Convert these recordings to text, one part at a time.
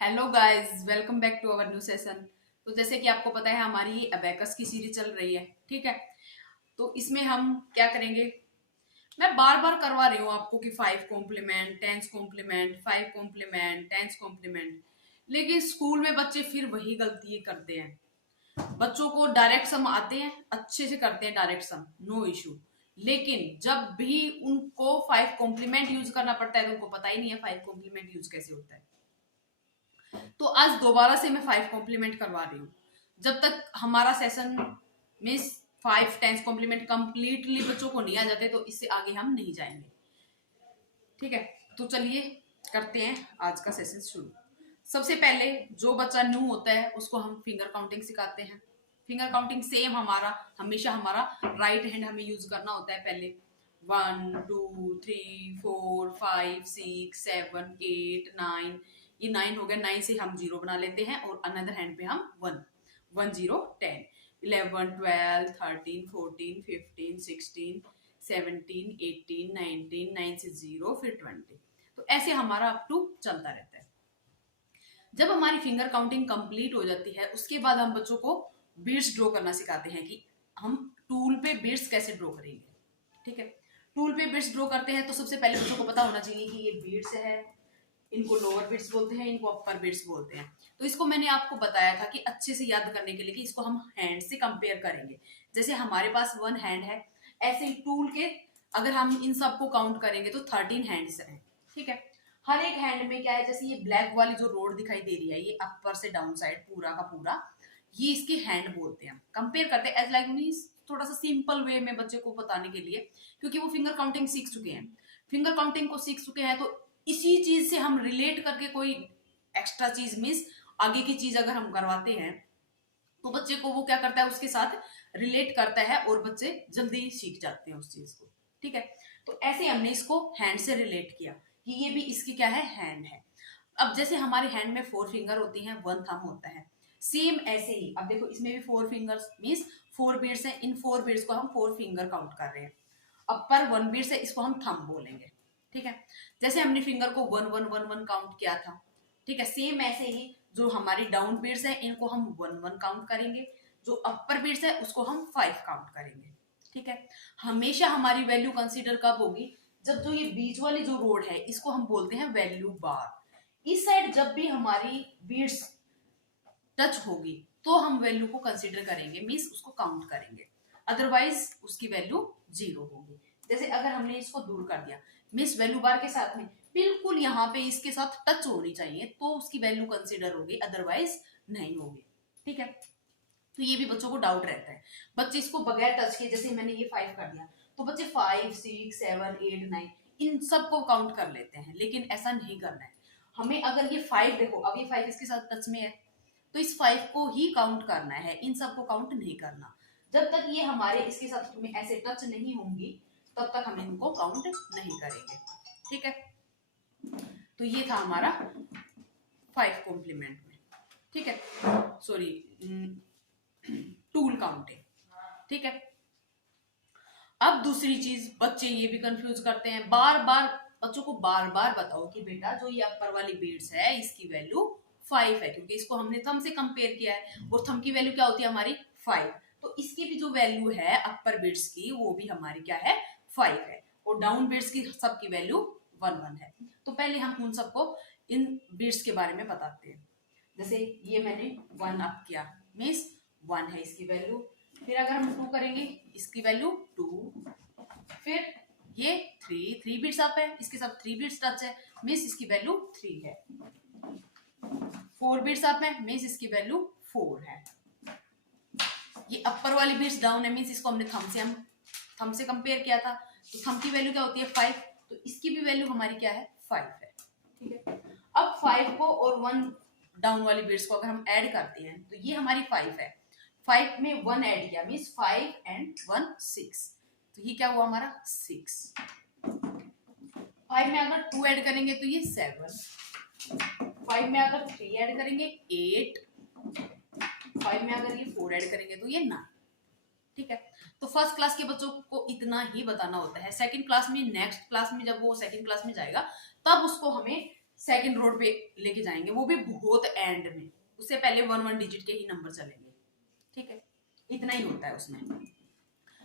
Hello guys, welcome back to our new session. तो जैसे कि आपको पता है हमारी ये अबेकस की सीरीज चल रही है, ठीक है। तो इसमें हम क्या करेंगे, मैं बार बार करवा रही हूँ आपको कि 5 कॉम्प्लीमेंट, 10 कॉम्प्लीमेंट, 5 कॉम्प्लीमेंट, 10 कॉम्प्लीमेंट। लेकिन स्कूल में बच्चे फिर वही गलती करते हैं। बच्चों को डायरेक्ट सम आते हैं, अच्छे से करते हैं डायरेक्ट सम, नो इशू। लेकिन जब भी उनको 5 कॉम्प्लीमेंट यूज करना पड़ता है तो उनको पता ही नहीं है 5 कॉम्प्लीमेंट यूज कैसे होता है। तो आज दोबारा से मैं 5 कॉम्प्लीमेंट करवा रही हूँ। जब तक हमारा सेशन में 5 10 कॉम्प्लीमेंट कंप्लीटली बच्चों को नहीं आ जाते तो इससे आगे हम नहीं जाएंगे, ठीक है। तो चलिए करते हैं आज का सेशन शुरू। सबसे पहले जो बच्चा न्यू होता है उसको हम फिंगर काउंटिंग सिखाते हैं। फिंगर काउंटिंग सेम हमारा हमेशा हमारा राइट हैंड हमें यूज करना होता है पहले। 1 2 3 4 5 6 7 8 9। ये 9 हो गया, 9 से हम 0 बना लेते हैं और अनदर हैंड पे हम 1 1 0 10 11 12 13 14 15 16 17 18 19 9 से 0 फिर 20। तो ऐसे हमारा अप टू चलता रहता है। जब हमारी फिंगर काउंटिंग कंप्लीट हो जाती है उसके बाद हम बच्चों को बीड्स ड्रॉ करना सिखाते हैं कि हम टूल पे बीड्स कैसे ड्रॉ करेंगे, ठीक है। टूल पे बीड्स ड्रॉ करते हैं तो सबसे पहले बच्चों को पता होना चाहिए कि ये बीड्स है, इनको लोअर बीड्स बोलते हैं, इनको अपर बीड्स बोलते हैं। तो इसको मैंने आपको बताया था कि अच्छे से याद करने के लिए कि इसको हम हैंड से कंपेयर करेंगे। जैसे हमारे पास 1 हैंड है, ऐसे ही टूल के अगर हम इन सबको काउंट करेंगे तो 13 हैंड्स हैं, ठीक है। हर एक हैंड में क्या है, जैसे ये ब्लैक वाली जो रोड दिखाई दे रही है, ये अपर से डाउन साइड पूरा का पूरा, ये इसके हैंड बोलते हैं। कंपेयर करते हैं एज लाइक मींस थोड़ा सा सिंपल वे में बच्चे को बताने के लिए, क्योंकि वो फिंगर काउंटिंग सीख चुके हैं। फिंगर काउंटिंग को सीख चुके हैं तो इसी चीज से हम रिलेट करके कोई एक्स्ट्रा चीज मीन्स आगे की चीज अगर हम करवाते हैं तो बच्चे को वो क्या करता है, उसके साथ रिलेट करता है और बच्चे जल्दी सीख जाते हैं उस चीज को, ठीक है। तो ऐसे हमने इसको हैंड से रिलेट किया कि ये भी इसकी क्या है, हैंड है। अब जैसे हमारे हैंड में 4 फिंगर होती हैं, 1 थंब होता है, सेम ऐसे ही अब देखो इसमें भी 4 फिंगर्स मीन्स 4 बीड्स हैं। इन 4 बीड्स को हम 4 फिंगर काउंट कर रहे हैं। अपर 1 बीड्स है, इसको हम थंब बोलेंगे, ठीक है। जैसे हमने फिंगर को 1 1 1 1 काउंट किया था, ठीक है। सेम ऐसे ही जो हमारी डाउन बीड्स है इनको हम 1 1 काउंट करेंगे, जो अपर बीड्स है उसको हम 5 काउंट करेंगे, ठीक है। हमेशा हमारी वैल्यू कंसीडर कब होगी, जब जो ये बीच वाली जो रोड है इसको हम बोलते हैं वैल्यू बार। इस साइड जब भी हमारी बीड्स टच होगी तो हम वैल्यू को कंसीडर करेंगे, मीन्स उसको काउंट करेंगे, अदरवाइज उसकी वैल्यू 0 होगी। जैसे अगर हमने इसको दूर कर दिया, मीन्स वैल्यू बार के साथ में बिल्कुल यहाँ पे इसके साथ टच होनी चाहिए तो उसकी वैल्यू कंसीडर होगी, अदरवाइज नहीं होगी, ठीक है। तो ये भी बच्चों को डाउट रहता है। बच्चे इसको बगैर टच के, जैसे मैंने ये 5 कर दिया तो बच्चे 5 6 7 8 9 इन सबको काउंट कर लेते हैं, लेकिन ऐसा नहीं करना है हमें। अगर ये 5 देखो, अब ये 5 इसके साथ टच में है तो इस 5 को ही काउंट करना है, इन सबको काउंट नहीं करना। जब तक ये हमारे इसके साथ में ऐसे टच नहीं होंगी तब तक हम इनको काउंट नहीं करेंगे, ठीक है। तो ये था हमारा 5 कॉम्प्लीमेंट में, ठीक है, सॉरी टूल काउंटिंग, ठीक है। अब दूसरी चीज, बच्चे ये भी कंफ्यूज करते हैं, बार बार बच्चों को बार बार बताओ कि बेटा जो ये अपर वाली बीड्स है इसकी वैल्यू 5 है, क्योंकि इसको हमने थंब से कंपेयर किया है और थंब की वैल्यू क्या होती है हमारी 5। तो इसकी भी जो वैल्यू है अपर बीड्स की वो भी हमारी क्या है, 5 है, और डाउन बीड्स की सबकी वैल्यू 1 1 है। तो पहले हम उन सबको इन बीड्स के बारे में बताते हैं। जैसे ये मैंने 1 अप किया, मीन्स 1 है इसकी वैल्यू। फिर अगर हम 2 करेंगे इसकी वैल्यू 2। फिर ये 3 बीट्स अप है, इसके साथ 3 बीट्स टच है, मीन्स इसकी वैल्यू 3 है। 4 बीट्स अप है, मीन्स इसकी वैल्यू 4 है। ये अपर वाली बीट्स डाउन है, मीन्स इसको हमने थंब से कंपेयर किया था, तो थंब की वैल्यू क्या होती है 5, तो इसकी भी वैल्यू हमारी क्या है 5 है, ठीक है। अब 5 को और 1 डाउन वाली बीट्स को अगर हम ऐड करते हैं तो ये हमारी 5 है। 5 में 1 ऐड किया, मीन्स 5 एंड 1 6, तो ये क्या हुआ हमारा 6। 5 में अगर 2 ऐड करेंगे तो ये 7। 5 में अगर 3 ऐड करेंगे 8। 5 में अगर ये 4 ऐड करेंगे तो ये 9, ठीक है। तो फर्स्ट क्लास के बच्चों को इतना ही बताना होता है। सेकंड क्लास में, नेक्स्ट क्लास में जब वो सेकंड क्लास में जाएगा तब उसको हमें सेकंड रोड पे लेके जाएंगे, वो भी बहुत एंड में, उससे पहले 1 1 डिजिट के ही नंबर चलेंगे, ठीक है। इतना ही होता है उसमें,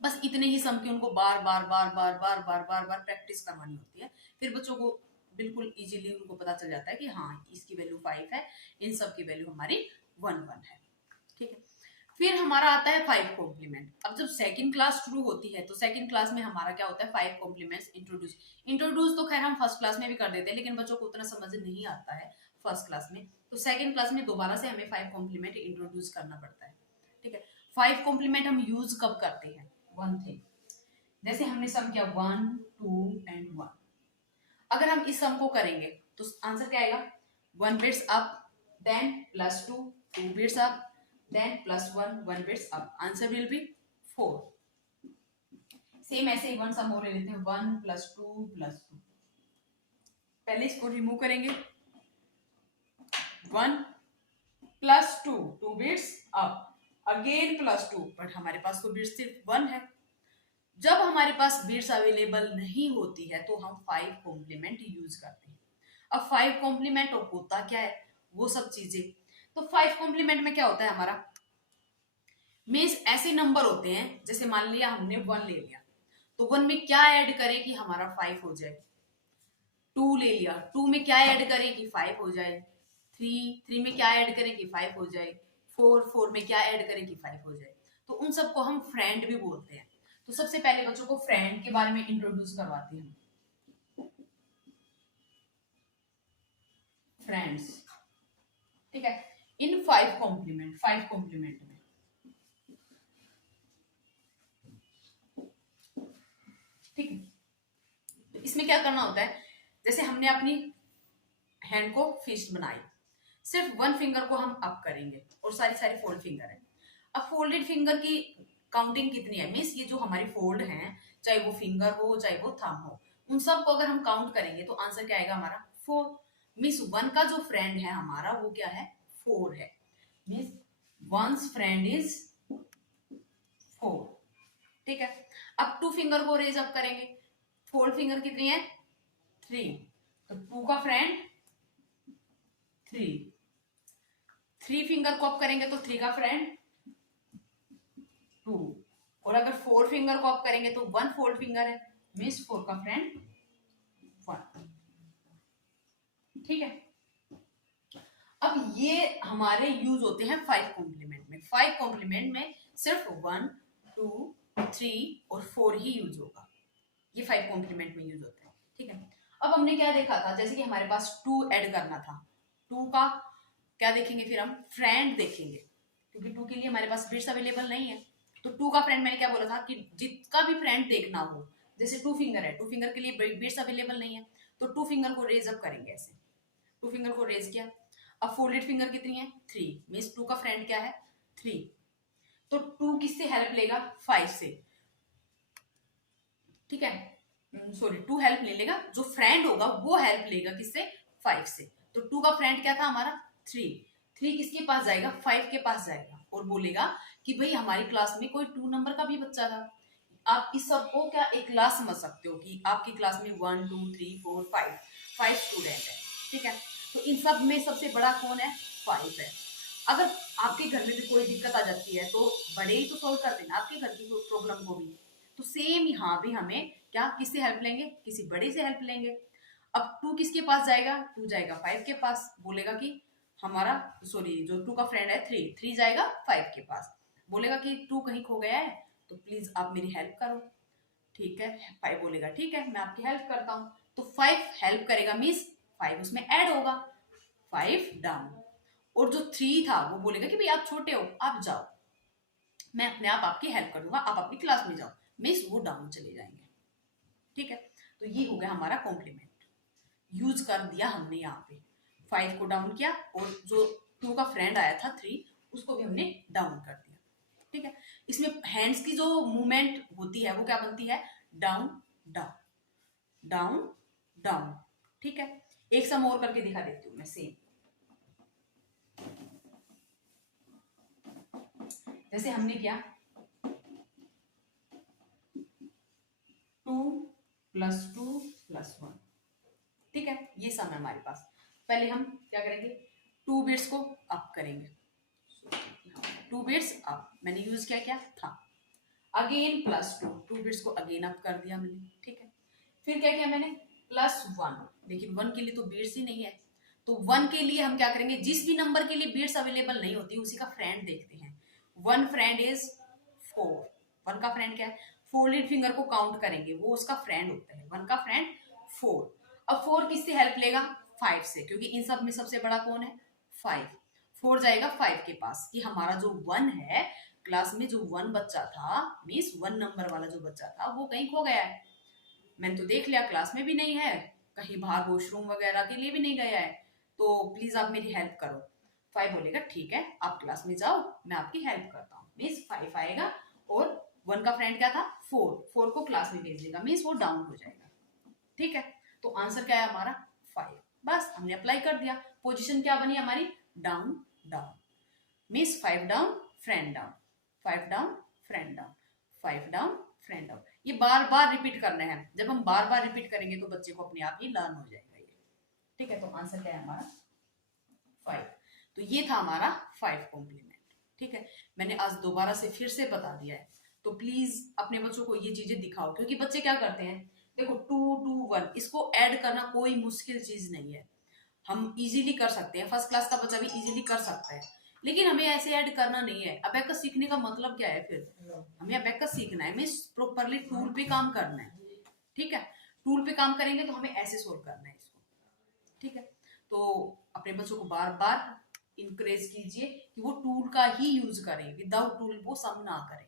बस इतने ही सम की उनको बार बार बार बार बार बार बार बार प्रैक्टिस करवानी होती है, फिर बच्चों को बिल्कुल इजीली उनको पता चल जाता है कि हाँ इसकी वैल्यू 5 है, इन सब की वैल्यू हमारी 1 1 है, ठीक है। फिर हमारा आता है 5 कॉम्प्लीमेंट। अब जब सेकंड क्लास शुरू होती है तो सेकंड क्लास में हमारा क्या होता है, 5 कॉम्प्लीमेंट्स इंट्रोड्यूस। इंट्रोड्यूस तो खैर हम फर्स्ट क्लास में भी कर देते हैं, लेकिन बच्चों को उतना समझ नहीं आता है फर्स्ट क्लास में, तो सेकंड क्लास में दोबारा से हमें 5 कॉम्प्लीमेंट इंट्रोड्यूस करना पड़ता है, ठीक है। 5 कॉम्प्लीमेंट हम यूज कब करते हैं, वन थिंग, जैसे हमने सम किया 1 2 एंड 1, अगर हम इस सम को करेंगे तो आंसर क्या आएगा, 1 bits up then plus 2 2 bits up then plus 1 bits up, answer will be 4। Same ऐसे ही वन सम और ले लेते हैं, 1 plus 2 plus 2, पहले इसको रिमूव करेंगे, 1 plus 2 2 bits up again plus 2, but हमारे पास तो बिट्स सिर्फ 1 है। जब हमारे पास बिट्स अवेलेबल नहीं होती है तो हम 5 कॉम्प्लीमेंट यूज करते हैं। अब 5 कॉम्प्लीमेंट होता क्या है, वो सब चीजें, तो 5 कॉम्प्लीमेंट में क्या होता है हमारा, मीन्स ऐसे नंबर होते हैं, जैसे मान लिया हमने 1 ले लिया, तो 1 में क्या ऐड करें कि हमारा 5 हो जाए, 2 ले लिया, 2 में क्या ऐड करें कि 5 हो जाए, 3 में क्या ऐड करें कि 5 हो जाए, 4 में क्या ऐड करें कि 5 हो जाए, तो उन सबको हम फ्रेंड भी बोलते हैं। तो सबसे पहले बच्चों को फ्रेंड के बारे में इंट्रोड्यूस करवाते हैं, फ्रेंड्स, ठीक है, इन 5 कॉम्प्लीमेंट में, ठीक है। तो इसमें क्या करना होता है, जैसे हमने अपनी हैंड को फिस्ट बनाई, सिर्फ 1 फिंगर को हम अप करेंगे और सारी सारी फोल्ड फिंगर है। अब फोल्डेड फिंगर की काउंटिंग कितनी है, मीन्स ये जो हमारी फोल्ड है, चाहे वो फिंगर हो चाहे वो थंब हो, उन सब को अगर हम काउंट करेंगे तो आंसर क्या आएगा हमारा 4। मीन्स 1 का जो फ्रेंड है हमारा वो क्या है, 4 है, मीन्स 1's फ्रेंड इज 4, ठीक है। अब 2 फिंगर को रेज अप करेंगे, फोल्ड फिंगर कितनी है 3, तो 2 का फ्रेंड 3, 3 फिंगर को अप करेंगे तो 3 का फ्रेंड 2, और अगर 4 फिंगर को अप करेंगे तो 1 फोल्ड फिंगर है, मीन्स 4 का फ्रेंड 1, ठीक है। अब ये हमारे यूज होते हैं 5 कॉम्प्लीमेंट में। 5 कॉम्प्लीमेंट में सिर्फ 1 2 3 और 4 ही यूज होगा, ये 5 कॉम्प्लीमेंट में यूज होते हैं, ठीक है। अब हमने क्या देखा था, जैसे कि हमारे पास 2 ऐड करना था, 2 का क्या देखेंगे, फिर हम फ्रेंड देखेंगे, क्योंकि 2 के लिए हमारे पास बिट्स अवेलेबल नहीं है, तो 2 का फ्रेंड मैंने क्या बोला था कि जिसका भी फ्रेंड देखना हो, जैसे 2 फिंगर है, 2 फिंगर के लिए बिट्स अवेलेबल नहीं है, तो 2 फिंगर को रेज अप करेंगे, ऐसे 2 फिंगर को रेज किया। अब फोल्डेड फिंगर कितनी है 3, मीन्स 2 का फ्रेंड क्या है 3, तो 2 किससे हेल्प लेगा 5 से, ठीक है, सॉरी 2 हेल्प नहीं लेगा, जो फ्रेंड होगा वो हेल्प लेगा किससे 5 से, तो 2 का फ्रेंड क्या था हमारा 3, 3 किसके पास जाएगा 5 के पास जाएगा और बोलेगा कि भाई हमारी क्लास में कोई 2 नंबर का भी बच्चा था। आप इस सबको क्या एक क्लास समझ सकते हो कि आपकी क्लास में 1 2 3 4 5 स्टूडेंट है, ठीक है, तो इन सब में सबसे बड़ा कौन है 5 है। अगर आपके घर में भी कोई दिक्कत आ जाती है तो बड़े ही तो सॉल्व कर देना आपके घर की प्रॉब्लम को भी, तो सेम यहाँ भी हमें क्या किससे हेल्प लेंगे, किसी बड़े से हेल्प लेंगे। अब 2 किसके पास जाएगा, 2 जाएगा 5 के पास, बोलेगा कि हमारा सॉरी जो 2 का फ्रेंड है 3 जाएगा 5 के पास, बोलेगा कि 2 कहीं खो गया है तो प्लीज आप मेरी हेल्प करो, ठीक है। 5 बोलेगा ठीक है मैं आपकी हेल्प करता हूँ, तो 5 हेल्प करेगा, मीन्स 5 उसमें ऐड होगा, 5 डाउन, और जो 3 था वो बोलेगा कि भाई आप छोटे हो आप जाओ, मैं अपने आप आपकी हेल्प कर दूंगा, आप अपनी क्लास में जाओ, मीन्स वो डाउन चले जाएंगे, ठीक है। तो ये हो गया हमारा कॉम्प्लीमेंट, यूज कर दिया हमने यहाँ पे, 5 को डाउन किया और जो 2 का फ्रेंड आया था 3 उसको भी हमने डाउन कर दिया, ठीक है। इसमें हैंड्स की जो मूवमेंट होती है वो क्या बनती है डाउन डाउन डाउन डाउन, ठीक है। एक सम और करके दिखा देती हूँ मैं सेम, जैसे हमने किया 2 + 2 + 1, ठीक है, ये सम है हमारे पास। पहले हम क्या करेंगे, 2 बिट्स को अप करेंगे, 2 बिट्स अप, मैंने यूज किया क्या था, अगेन +2, 2 बिट्स को अगेन अप कर दिया मैंने, ठीक है। फिर क्या किया मैंने, +1, लेकिन 1 के लिए तो बिट्स ही नहीं है, तो 1 के लिए हम क्या करेंगे, जिस भी नंबर के लिए बिट्स अवेलेबल नहीं होती उसी का फ्रेंड देखते हैं। 1 फ्रेंड इज 4, 1 का फ्रेंड क्या है, 4 लीड फिंगर को काउंट करेंगे, वो उसका फ्रेंड होता है, 1 का फ्रेंड 4। अब 4 किससे हेल्प लेगा, 5 से, क्योंकि इन सब में सबसे बड़ा कौन है, 5। 4 जाएगा 5 के पास कि हमारा जो 1 है, क्लास में जो 1 बच्चा था, मीन्स 1 नंबर वाला जो बच्चा था वो कहीं खो गया है, मैंने तो देख लिया क्लास में भी नहीं है, कहीं बाहर वॉशरूम वगैरह के लिए भी नहीं गया है, तो प्लीज आप मेरी हेल्प करो। 5 बोलेगा ठीक है आप क्लास में जाओ, मैं आपकी हेल्प करता हूँ, मीन्स 5 आएगा, और 1 का फ्रेंड क्या था, 4 को क्लास में भेज देगा, मीन्स वो डाउन हो जाएगा, ठीक है। तो आंसर क्या है हमारा, 5। बस हमने अप्लाई कर दिया, पोजीशन क्या बनी हमारी, down down, means 5 down friend down, 5 down friend down, 5 down friend down. ये बार बार रिपीट करना है, जब हम बार बार रिपीट करेंगे तो बच्चे को अपने आप ही लर्न हो जाएगा ये, ठीक है। तो आंसर क्या है हमारा, 5। तो ये था हमारा 5 कॉम्प्लीमेंट, ठीक है। मैंने आज दोबारा से फिर से बता दिया है, तो प्लीज अपने बच्चों को ये चीजें दिखाओ, क्योंकि बच्चे क्या करते हैं, देखो 2 2 1 इसको ऐड करना कोई मुश्किल चीज नहीं है, हम इजीली कर सकते हैं, फर्स्ट क्लास का बच्चा भी इजीली कर सकता है, लेकिन हमें ऐसे ऐड करना नहीं है। अबेकस सीखने का मतलब क्या है, फिर हमें अबेकस सीखना है, मींस प्रॉपरली टूल पे काम करना है, ठीक है। टूल पे काम करेंगे तो हमें ऐसे सोल्व करना है इसको, ठीक है। तो अपने बच्चों को बार बार इंकरेज कीजिए कि वो टूल का ही यूज करें, विदाउट टूल वो सम ना करें,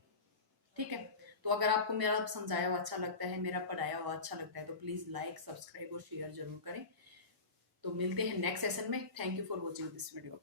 ठीक है। तो अगर आपको मेरा समझाया हुआ अच्छा लगता है, मेरा पढ़ाया हुआ अच्छा लगता है, तो प्लीज लाइक सब्सक्राइब और शेयर जरूर करें। तो मिलते हैं नेक्स्ट सेशन में, thank you for watching this video.